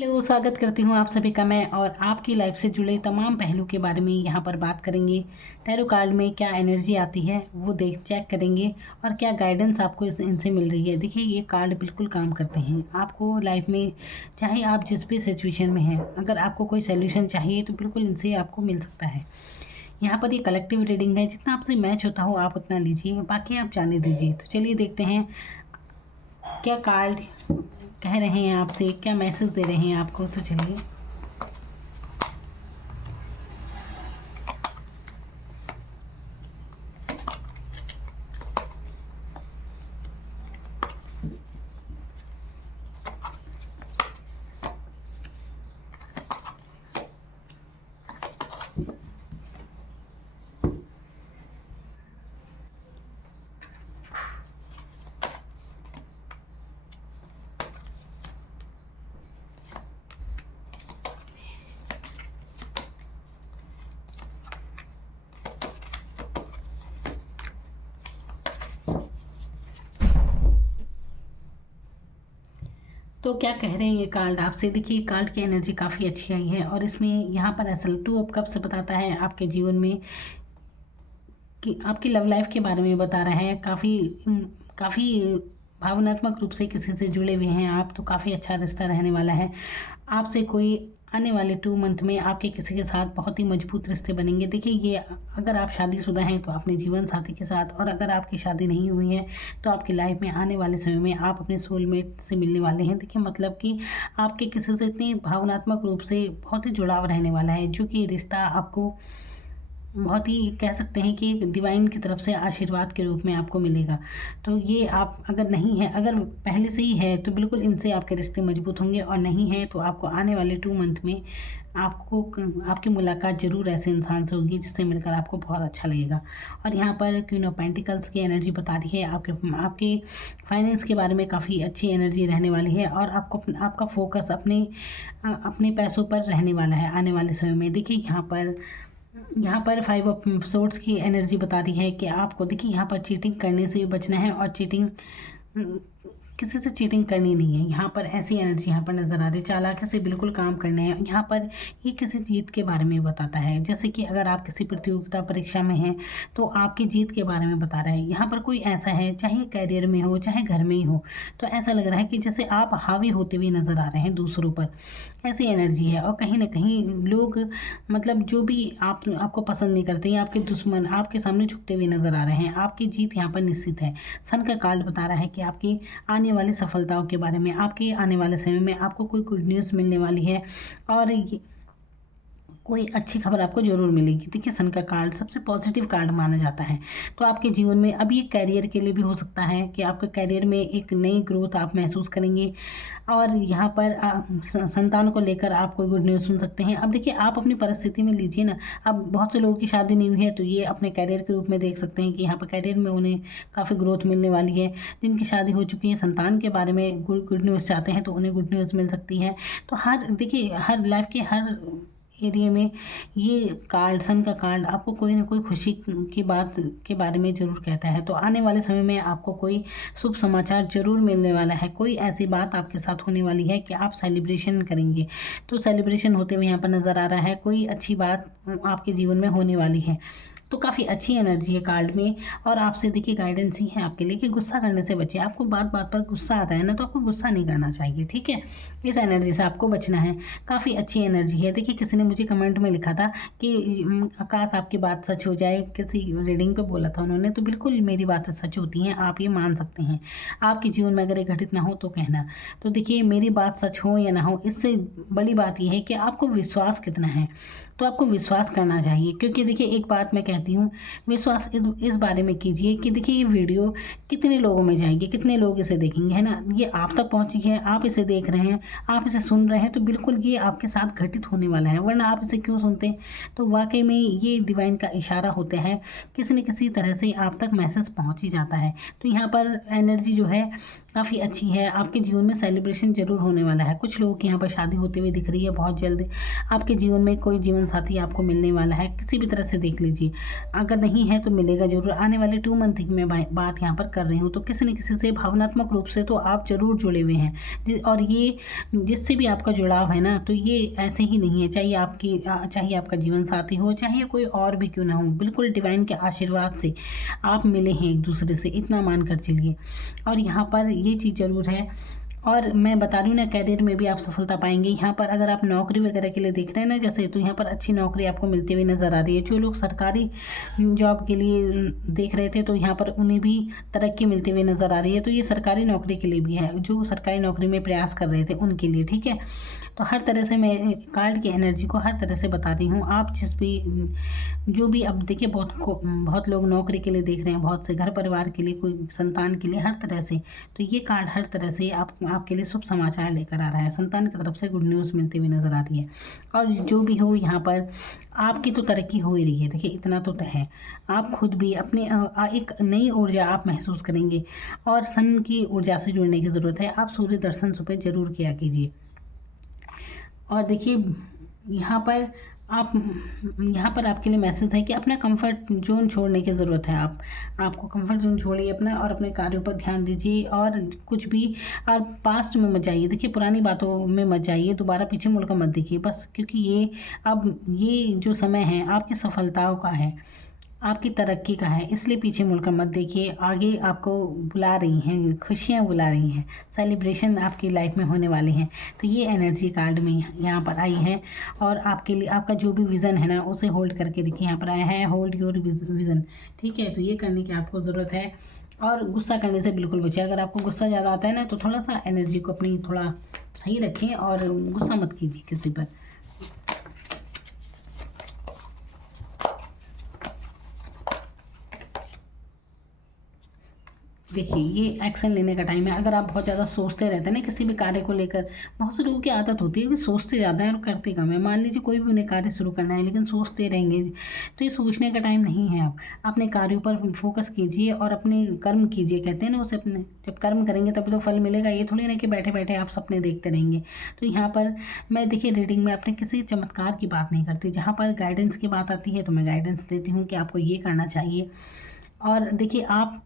Hello, स्वागत करती हूँ आप सभी का मैं। और आपकी लाइफ से जुड़े तमाम पहलू के बारे में यहाँ पर बात करेंगे। टैरो कार्ड में क्या एनर्जी आती है वो चेक करेंगे और क्या गाइडेंस आपको इनसे मिल रही है। देखिए, ये कार्ड बिल्कुल काम करते हैं आपको लाइफ में, चाहे आप जिस भी सिचुएशन में हैं। अगर आपको कोई सोल्यूशन चाहिए तो बिल्कुल इनसे आपको मिल सकता है। यहाँ पर ये कलेक्टिव रीडिंग है, जितना आपसे मैच होता हो आप उतना लीजिए, बाकी आप जाने दीजिए। तो चलिए देखते हैं क्या कार्ड कह रहे हैं आपसे, क्या मैसेज दे रहे हैं आपको। तो चलिए, तो क्या कह रहे हैं ये कार्ड आपसे। देखिए, कार्ड की एनर्जी काफ़ी अच्छी आई है और इसमें यहाँ पर असल 2 ऑफ कप्स बताता है आपके जीवन में कि आपकी लव लाइफ के बारे में बता रहा है। काफ़ी भावनात्मक रूप से किसी से जुड़े हुए हैं आप, तो काफ़ी अच्छा रिश्ता रहने वाला है आपसे। कोई आने वाले 2 मंथ में आपके किसी के साथ बहुत ही मजबूत रिश्ते बनेंगे। देखिए, ये अगर आप शादीशुदा हैं तो अपने जीवन साथी के साथ, और अगर आपकी शादी नहीं हुई है तो आपकी लाइफ में आने वाले समय में आप अपने सोलमेट से मिलने वाले हैं। देखिए, मतलब कि आपके किसी से इतनी भावनात्मक रूप से बहुत ही जुड़ाव रहने वाला है, जो कि रिश्ता आपको बहुत ही कह सकते हैं कि डिवाइन की तरफ से आशीर्वाद के रूप में आपको मिलेगा। तो ये आप अगर नहीं है, अगर पहले से ही है तो बिल्कुल इनसे आपके रिश्ते मजबूत होंगे, और नहीं है तो आपको आने वाले 2 मंथ में आपकी मुलाकात ज़रूर ऐसे इंसान से होगी जिससे मिलकर आपको बहुत अच्छा लगेगा। और यहाँ पर क्वीन ऑफ पेंटिकल्स की एनर्जी बता रही है आपके फाइनेंस के बारे में काफ़ी अच्छी एनर्जी रहने वाली है, और आपका फोकस अपने पैसों पर रहने वाला है आने वाले समय में। देखिए, यहाँ पर 5 ऑफ सोर्ड्स की एनर्जी बता रही है कि आपको, देखिए, यहाँ पर चीटिंग करने से भी बचना है, और किसी से चीटिंग करनी नहीं है। यहाँ पर ऐसी एनर्जी यहाँ पर नज़र आ रही है। चालाकी से बिल्कुल काम करने हैं। यहाँ पर ये किसी जीत के बारे में बताता है, जैसे कि अगर आप किसी प्रतियोगिता परीक्षा में हैं तो आपकी जीत के बारे में बता रहा है। यहाँ पर कोई ऐसा है, चाहे कैरियर में हो चाहे घर में ही हो, तो ऐसा लग रहा है कि जैसे आप हावी होते हुए नज़र आ रहे हैं दूसरों पर, ऐसी एनर्जी है। और कहीं ना कहीं लोग, मतलब जो भी आपको पसंद नहीं करते हैं, आपके दुश्मन आपके सामने झुकते हुए नज़र आ रहे हैं। आपकी जीत यहाँ पर निश्चित है। सन का कार्ड बता रहा है कि आपकी आने वाली सफलताओं के बारे में, आपके आने वाले समय में आपको कोई गुड न्यूज़ मिलने वाली है, और कोई अच्छी खबर आपको ज़रूर मिलेगी। देखिए, सन का कार्ड सबसे पॉजिटिव कार्ड माना जाता है। तो आपके जीवन में अब ये कैरियर के लिए भी हो सकता है कि आपके कैरियर में एक नई ग्रोथ आप महसूस करेंगे, और यहाँ पर संतान को लेकर आप कोई गुड न्यूज़ सुन सकते हैं। अब देखिए, आप अपनी परिस्थिति में लीजिए ना। अब बहुत से लोगों की शादी नहीं हुई है तो ये अपने कैरियर के रूप में देख सकते हैं कि यहाँ पर कैरियर में उन्हें काफ़ी ग्रोथ मिलने वाली है। जिनकी शादी हो चुकी है, संतान के बारे में गुड न्यूज़ चाहते हैं तो उन्हें गुड न्यूज़ मिल सकती है। तो देखिए, हर लाइफ के हर एरिया में ये कार्ड, सन का कार्ड, आपको कोई ना कोई खुशी की बात के बारे में ज़रूर कहता है। तो आने वाले समय में आपको कोई शुभ समाचार ज़रूर मिलने वाला है। कोई ऐसी बात आपके साथ होने वाली है कि आप सेलिब्रेशन करेंगे। तो सेलिब्रेशन होते हुए यहाँ पर नज़र आ रहा है, कोई अच्छी बात आपके जीवन में होने वाली है। तो काफ़ी अच्छी एनर्जी है कार्ड में। और आपसे देखिए, गाइडेंस ही है आपके लिए कि गुस्सा करने से बचिए। आपको बात बात पर गुस्सा आता है ना, तो आपको गुस्सा नहीं करना चाहिए, ठीक है। इस एनर्जी से आपको बचना है। काफ़ी अच्छी एनर्जी है। देखिए, किसी ने मुझे कमेंट में लिखा था कि आकाश, आपकी बात सच हो जाए, किसी रीडिंग पे बोला था उन्होंने। तो बिल्कुल मेरी बातें सच होती हैं, आप ये मान सकते हैं। आपके जीवन में अगर ये घटित ना हो तो कहना। तो देखिए, मेरी बात सच हो या ना हो, इससे बड़ी बात यह है कि आपको विश्वास कितना है। तो आपको विश्वास करना चाहिए, क्योंकि देखिए, एक बात मैं कहती हूँ, विश्वास इस बारे में कीजिए कि देखिए, ये वीडियो कितने लोगों में जाएगी, कितने लोग इसे देखेंगे, है ना। ये आप तक पहुँची है, आप इसे देख रहे हैं, आप इसे सुन रहे हैं, तो बिल्कुल ये आपके साथ घटित होने वाला है, वरना आप इसे क्यों सुनते। तो वाकई में ये डिवाइन का इशारा होता है, किसी न किसी तरह से आप तक मैसेज पहुँच ही जाता है। तो यहाँ पर एनर्जी जो है काफ़ी अच्छी है। आपके जीवन में सेलिब्रेशन ज़रूर होने वाला है। कुछ लोगों की यहाँ पर शादी होते हुए दिख रही है बहुत जल्द। आपके जीवन में कोई जीवन साथी आपको मिलने वाला है, किसी भी तरह से देख लीजिए। अगर नहीं है तो मिलेगा ज़रूर। आने वाले 2 मंथ की मैं बात यहाँ पर कर रही हूँ, तो किसी न किसी से भावनात्मक रूप से तो आप ज़रूर जुड़े हुए हैं। और ये जिससे भी आपका जुड़ाव है ना, तो ये ऐसे ही नहीं है, चाहे आपका जीवन साथी हो, चाहे कोई और भी क्यों ना हो, बिल्कुल डिवाइन के आशीर्वाद से आप मिले हैं एक दूसरे से, इतना मान कर चलिए। और यहाँ पर ये चीज़ ज़रूर है, और मैं बता रही हूँ ना, करियर में भी आप सफलता पाएंगे। यहाँ पर अगर आप नौकरी वगैरह के लिए देख रहे हैं ना जैसे, तो यहाँ पर अच्छी नौकरी आपको मिलती हुई नज़र आ रही है। जो लोग सरकारी जॉब के लिए देख रहे थे, तो यहाँ पर उन्हें भी तरक्की मिलती हुई नज़र आ रही है। तो ये सरकारी नौकरी के लिए भी है, जो सरकारी नौकरी में प्रयास कर रहे थे उनके लिए, ठीक है। तो हर तरह से मैं कार्ड की एनर्जी को हर तरह से बता रही हूँ। आप जो भी, अब देखिए बहुत लोग नौकरी के लिए देख रहे हैं, बहुत से घर परिवार के लिए, कोई संतान के लिए, हर तरह से। तो ये कार्ड हर तरह से आपके लिए शुभ समाचार लेकर आ रहा है। संतान की तरफ से गुड न्यूज़ मिलती हुई नज़र आ रही है। और जो भी हो, यहाँ पर आपकी तो तरक्की हो ही रही है। देखिए इतना तो तय है, आप खुद भी अपने एक नई ऊर्जा आप महसूस करेंगे। और सन की ऊर्जा से जुड़ने की ज़रूरत है। आप सूर्य दर्शन सुबह ज़रूर किया कीजिए। और देखिए यहाँ पर आपके लिए मैसेज है कि अपना कंफर्ट जोन छोड़ने की ज़रूरत है। आपको कंफर्ट जोन छोड़िए अपना, और अपने कार्यों पर ध्यान दीजिए। और कुछ भी, और पास्ट में मत जाइए। देखिए पुरानी बातों में मत जाइए, दोबारा पीछे मुड़कर मत देखिए बस, क्योंकि ये जो समय है आपकी सफलताओं का है, आपकी तरक्की का है। इसलिए पीछे मुड़कर मत देखिए। आगे आपको बुला रही हैं, खुशियाँ बुला रही हैं, सेलिब्रेशन आपकी लाइफ में होने वाली हैं। तो ये एनर्जी कार्ड में यहाँ पर आई है। और आपके लिए आपका जो भी विज़न है ना, उसे होल्ड करके देखिए। यहाँ पर आया है होल्ड योर विज़न, ठीक है। तो ये करने की आपको ज़रूरत है। और गुस्सा करने से बिल्कुल बचिए। अगर आपको गुस्सा ज़्यादा आता है ना, तो थोड़ा सा एनर्जी को अपनी थोड़ा सही रखें, और गुस्सा मत कीजिए किसी पर। देखिए ये एक्शन लेने का टाइम है। अगर आप बहुत ज़्यादा सोचते रहते हैं ना किसी भी कार्य को लेकर, बहुत से लोगों की आदत होती है कि सोचते ज़्यादा है और करते कम है। मान लीजिए कोई भी उन्हें कार्य शुरू करना है, लेकिन सोचते रहेंगे, तो ये सोचने का टाइम नहीं है। आप अपने कार्यों पर फोकस कीजिए और अपने कर्म कीजिए। कहते हैं ना, उसे अपने जब कर्म करेंगे तभी तो फल मिलेगा। ये थोड़ी ना कि बैठे बैठे आप सपने देखते रहेंगे। तो यहाँ पर मैं, देखिए रीडिंग में अपने किसी चमत्कार की बात नहीं करती। जहाँ पर गाइडेंस की बात आती है, तो मैं गाइडेंस देती हूँ कि आपको ये करना चाहिए। और देखिए आप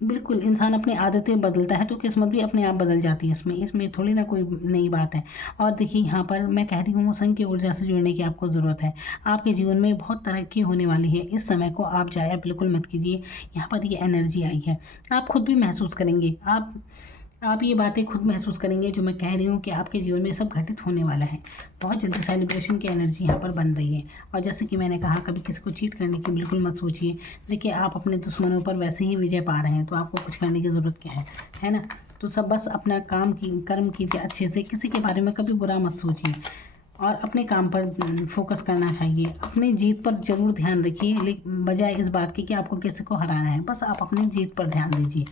बिल्कुल, इंसान अपनी आदतें बदलता है तो किस्मत भी अपने आप बदल जाती है। इसमें थोड़ी ना कोई नई बात है। और देखिए यहाँ पर मैं कह रही हूँ, सन की ऊर्जा से जुड़ने की आपको ज़रूरत है। आपके जीवन में बहुत तरक्की होने वाली है। इस समय को आप जाया बिल्कुल मत कीजिए। यहाँ पर ये एनर्जी आई है, आप खुद भी महसूस करेंगे। आप ये बातें खुद महसूस करेंगे जो मैं कह रही हूँ कि आपके जीवन में सब घटित होने वाला है। बहुत जल्दी सेलिब्रेशन की एनर्जी यहाँ पर बन रही है। और जैसे कि मैंने कहा, कभी किसी को चीट करने की बिल्कुल मत सोचिए। देखिए आप अपने दुश्मनों पर वैसे ही विजय पा रहे हैं, तो आपको कुछ करने की ज़रूरत क्या है ना। तो सब बस अपना कर्म कीजिए अच्छे से। किसी के बारे में कभी बुरा मत सोचिए, और अपने काम पर फोकस करना चाहिए। अपनी जीत पर ज़रूर ध्यान रखिए, लेकिन बजाय इस बात की कि आपको किसी को हराना है, बस आप अपनी जीत पर ध्यान दीजिए।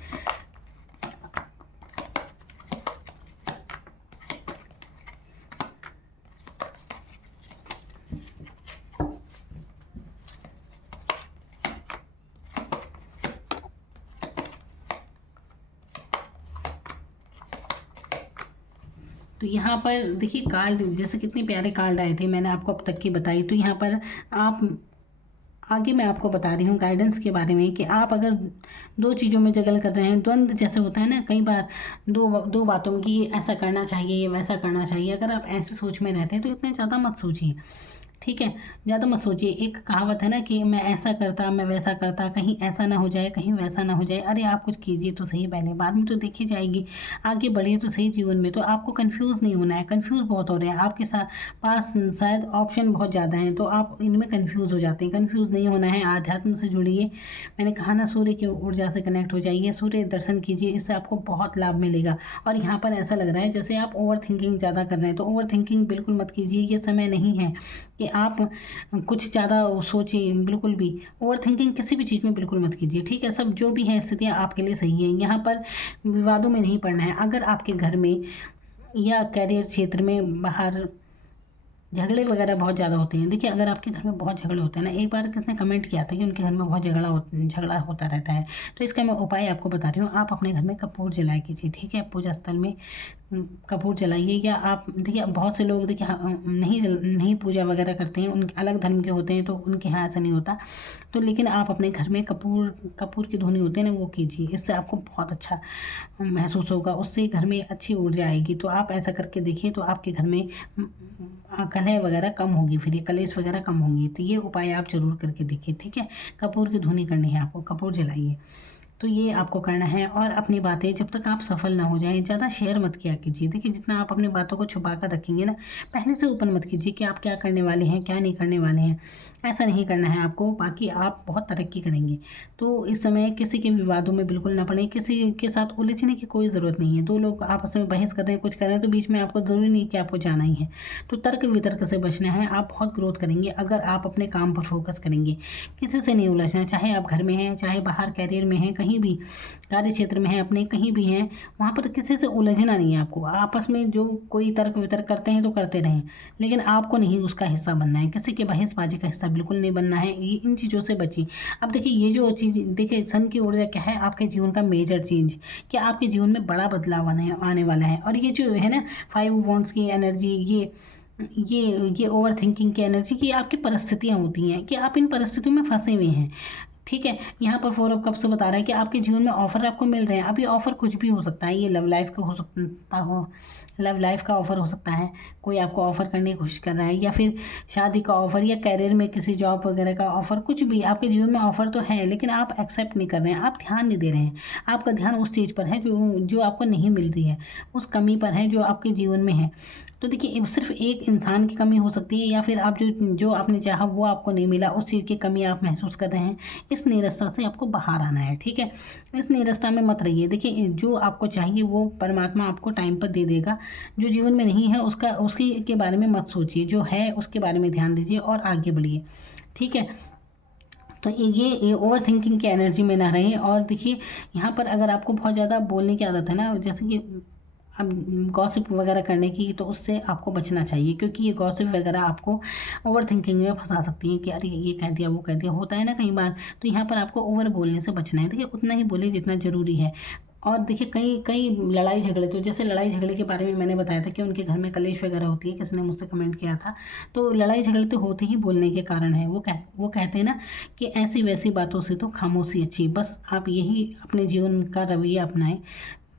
तो यहाँ पर देखिए कार्ड, जैसे कितने प्यारे कार्ड आए थे, मैंने आपको अब तक की बताई। तो यहाँ पर आप आगे मैं आपको बता रही हूँ गाइडेंस के बारे में, कि आप अगर दो चीज़ों में जगल कर रहे हैं, द्वंद्व जैसे होता है ना, कई बार दो बातों की, ऐसा करना चाहिए या वैसा करना चाहिए। अगर आप ऐसे सोच में रहते हैं तो इतने ज़्यादा मत सोचिए, ठीक है। ज़्यादा मत सोचिए। एक कहावत है ना कि मैं ऐसा करता, मैं वैसा करता, कहीं ऐसा ना हो जाए, कहीं वैसा ना हो जाए। अरे आप कुछ कीजिए तो सही पहले, बाद में तो देखी जाएगी। आगे बढ़िए तो सही जीवन में। तो आपको कंफ्यूज नहीं होना है। कंफ्यूज बहुत हो रहे हैं आपके पास शायद ऑप्शन बहुत ज़्यादा हैं, तो आप इनमें कंफ्यूज हो जाते हैं। कंफ्यूज नहीं होना है। आध्यात्म से जुड़िए। मैंने कहा ना, सूर्य की ऊर्जा से कनेक्ट हो जाइए, सूर्य दर्शन कीजिए, इससे आपको बहुत लाभ मिलेगा। और यहाँ पर ऐसा लग रहा है जैसे आप ओवर थिंकिंग ज़्यादा कर रहे हैं, तो ओवर थिंकिंग बिल्कुल मत कीजिए। ये समय नहीं है कि आप कुछ ज़्यादा सोचिए। बिल्कुल भी ओवर थिंकिंग किसी भी चीज़ में बिल्कुल मत कीजिए, ठीक है। सब जो भी है स्थितियाँ आपके लिए सही है। यहाँ पर विवादों में नहीं पड़ना है। अगर आपके घर में या कैरियर क्षेत्र में बाहर झगड़े वगैरह बहुत ज़्यादा होते हैं। देखिए अगर आपके घर में बहुत झगड़े होते हैं ना, एक बार किसने कमेंट किया था कि उनके घर में बहुत झगड़ा होता रहता है, तो इसका मैं उपाय आपको बता रही हूँ। आप अपने घर में कपूर जलाया कीजिए, ठीक है। पूजा स्थल में कपूर जलाइए। या आप देखिए बहुत से लोग देखिए नहीं पूजा वगैरह करते हैं, उनके अलग धर्म के होते हैं, तो उनके यहाँ ऐसा नहीं होता। तो लेकिन आप अपने घर में कपूर की धुनी होती है ना, वो कीजिए। इससे आपको बहुत अच्छा महसूस होगा, उससे घर में अच्छी ऊर्जा आएगी। तो आप ऐसा करके देखिए, तो आपके घर में कलह वगैरह कम होगी, फिर ये कलेश वगैरह कम होंगी। तो ये उपाय आप ज़रूर करके देखिए, ठीक है। कपूर की धुनी करनी है आपको, कपूर जलाइए। तो ये आपको करना है। और अपनी बातें जब तक आप सफल ना हो जाएं, ज़्यादा शेयर मत किया कीजिए। देखिए जितना आप अपनी बातों को छुपा कर रखेंगे ना, पहले से ओपन मत कीजिए कि आप क्या करने वाले हैं, क्या नहीं करने वाले हैं। ऐसा नहीं करना है आपको, बाकी आप बहुत तरक्की करेंगे। तो इस समय किसी के विवादों में बिल्कुल ना पड़े, किसी के साथ उलझने की कोई ज़रूरत नहीं है। दो लोग आपस में बहस कर रहे हैं, कुछ कर रहे हैं, तो बीच में आपको ज़रूरी नहीं कि आपको जाना ही है। तो तर्क वितर्क से बचना है। आप बहुत ग्रोथ करेंगे अगर आप अपने काम पर फोकस करेंगे, किसी से नहीं उलझना। चाहे आप घर में हैं, चाहे बाहर कैरियर में हैं, कहीं भी कार्य क्षेत्र में हैं, अपने कहीं भी हैं, वहाँ पर किसी से उलझना नहीं है आपको। आपस में जो कोई तर्क वितर्क करते हैं तो करते रहें, लेकिन आपको नहीं उसका हिस्सा बनना है। किसी के बहसबाजी का हिस्सा बिल्कुल नहीं बनना है। ये इन चीज़ों से बचिए। अब देखिए ये जो चीज़, देखिए सन की ऊर्जा क्या है, आपके जीवन का मेजर चेंज, कि आपके जीवन में बड़ा बदलाव आने वाला है। और ये जो है ना 5 वॉन्ड्स की एनर्जी, ये ओवर थिंकिंग की एनर्जी, की आपकी परिस्थितियाँ होती हैं कि आप इन परिस्थितियों में फंसे हुए हैं, ठीक है। यहाँ पर 4 ऑफ कप्स बता रहा है कि आपके जीवन में ऑफर आपको मिल रहे हैं। अब ये ऑफर कुछ भी हो सकता है, ये लव लाइफ का हो सकता हो, लव लाइफ का ऑफर हो सकता है, कोई आपको ऑफर करने की कोशिश कर रहा है, या फिर शादी का ऑफर, या कैरियर में किसी जॉब वगैरह का ऑफर। कुछ भी आपके जीवन में ऑफर तो है, लेकिन आप एक्सेप्ट नहीं कर रहे हैं, आप ध्यान नहीं दे रहे हैं। आपका ध्यान उस चीज़ पर है जो आपको नहीं मिल रही है, उस कमी पर है जो आपके जीवन में है। तो देखिए सिर्फ एक इंसान की कमी हो सकती है, या फिर आप जो आपने चाहा वो आपको नहीं मिला, उस चीज़ की कमी आप महसूस कर रहे हैं। इस नीरसता से आपको बाहर आना है, ठीक है। इस नीरसता में मत रहिए। देखिए जो आपको चाहिए वो परमात्मा आपको टाइम पर दे देगा। जो जीवन में नहीं है उसके के बारे में मत सोचिए, जो है उसके बारे में ध्यान दीजिए और आगे बढ़िए, ठीक है। तो ये ओवर थिंकिंग की एनर्जी में ना रहें। और देखिए यहाँ पर अगर आपको बहुत ज़्यादा बोलने की आदत है ना, जैसे कि अब गॉसिप वगैरह करने की, तो उससे आपको बचना चाहिए, क्योंकि ये गॉसिप वगैरह आपको ओवर थिंकिंग में फंसा सकती है कि अरे ये कह दिया, वो कह दिया, होता है ना कई बार। तो यहाँ पर आपको ओवर बोलने से बचना है। देखिए उतना ही बोलिए जितना ज़रूरी है। और देखिए कई कई लड़ाई झगड़े, तो जैसे लड़ाई झगड़े के बारे में मैंने बताया था कि उनके घर में कलेश वगैरह होती है, किसी ने मुझसे कमेंट किया था। तो लड़ाई झगड़े तो होते ही बोलने के कारण है। वो कहते हैं ना कि ऐसी वैसी बातों से तो खामोशी अच्छी। बस आप यही अपने जीवन का रवैया अपनाएं,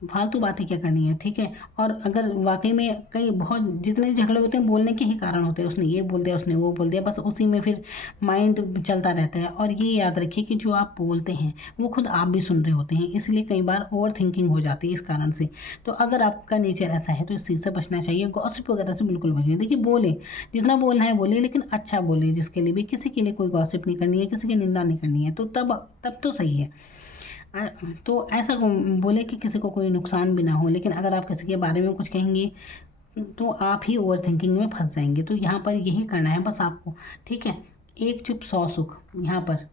फालतू बातें क्या करनी है, ठीक है। और अगर वाकई में कई बहुत जितने झगड़े होते हैं बोलने के ही कारण होते हैं, उसने ये बोल दिया, उसने वो बोल दिया, बस उसी में फिर माइंड चलता रहता है। और ये याद रखिए कि जो आप बोलते हैं वो खुद आप भी सुन रहे होते हैं, इसलिए कई बार ओवर थिंकिंग हो जाती है इस कारण से। तो अगर आपका नेचर ऐसा है तो इस चीज़ से बचना चाहिए। गॉसिप वगैरह से बिल्कुल बचिए। देखिए बोले जितना बोलना है बोलिए, लेकिन अच्छा बोलिए, जिसके लिए भी, किसी के लिए कोई गॉसिप नहीं करनी है, किसी की निंदा नहीं करनी है, तो तब तो सही है। तो ऐसा बोले कि किसी को कोई नुकसान भी ना हो। लेकिन अगर आप किसी के बारे में कुछ कहेंगे तो आप ही ओवर थिंकिंग में फंस जाएंगे। तो यहाँ पर यही करना है बस आपको, ठीक है। एक चुप 100 सुख। यहाँ पर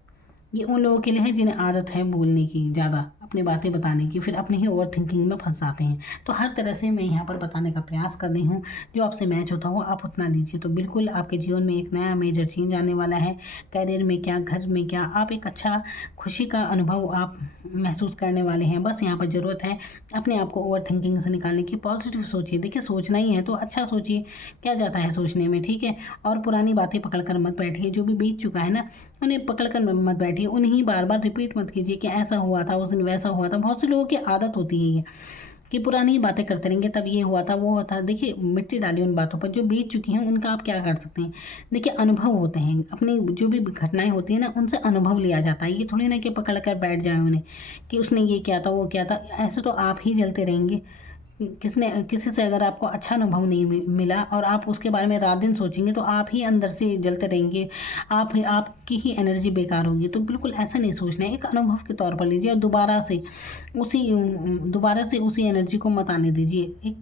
ये उन लोगों के लिए है जिन्हें आदत है बोलने की, ज़्यादा अपनी बातें बताने की, फिर अपने ही ओवर थिंकिंग में फंस जाते हैं। तो हर तरह से मैं यहाँ पर बताने का प्रयास कर रही हूँ, जो आपसे मैच होता हो आप उतना लीजिए। तो बिल्कुल आपके जीवन में एक नया मेजर चेंज आने वाला है। करियर में क्या, घर में क्या, आप एक अच्छा खुशी का अनुभव आप महसूस करने वाले हैं। बस यहाँ पर ज़रूरत है अपने आप को ओवर थिंकिंग से निकालने की। पॉजिटिव सोचिए। देखिए सोचना ही है तो अच्छा सोचिए, क्या जाता है सोचने में, ठीक है। और पुरानी बातें पकड़ कर मत बैठिए, जो भी बीत चुका है ना उन्हें पकड़ कर मत बैठिए, उन्हीं बार बार रिपीट मत कीजिए कि ऐसा हुआ था उस दिन, वैसा हुआ था। बहुत से लोगों की आदत होती है ये कि पुरानी ही बातें करते रहेंगे, तब ये हुआ था, वो हुआ था। देखिए मिट्टी डालिए उन बातों पर, जो बीत चुकी हैं उनका आप क्या कर सकते हैं। देखिए अनुभव होते हैं, अपनी जो भी घटनाएं होती हैं ना उनसे अनुभव लिया जाता है। ये थोड़ी ना कि पकड़ कर बैठ जाए उन्हें कि उसने ये किया था, वो किया था। ऐसे तो आप ही जलते रहेंगे। किसी से अगर आपको अच्छा अनुभव नहीं मिला और आप उसके बारे में रात दिन सोचेंगे तो आप ही अंदर से जलते रहेंगे, आपकी ही एनर्जी बेकार होगी। तो बिल्कुल ऐसा नहीं सोचना है, एक अनुभव के तौर पर लीजिए और दोबारा से उसी एनर्जी को मत आने दीजिए।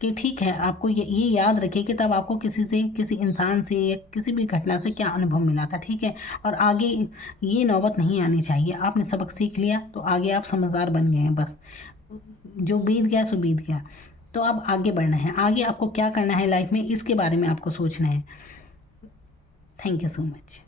कि ठीक है, आपको ये याद रखिए कि तब आपको किसी इंसान से या किसी भी घटना से क्या अनुभव मिला था, ठीक है। और आगे ये नौबत नहीं आनी चाहिए। आपने सबक सीख लिया तो आगे आप समझदार बन गए हैं। बस जो बीत गया सो बीत गया। तो अब आगे बढ़ना है, आगे आपको क्या करना है लाइफ में, इसके बारे में आपको सोचना है। Thank you so much.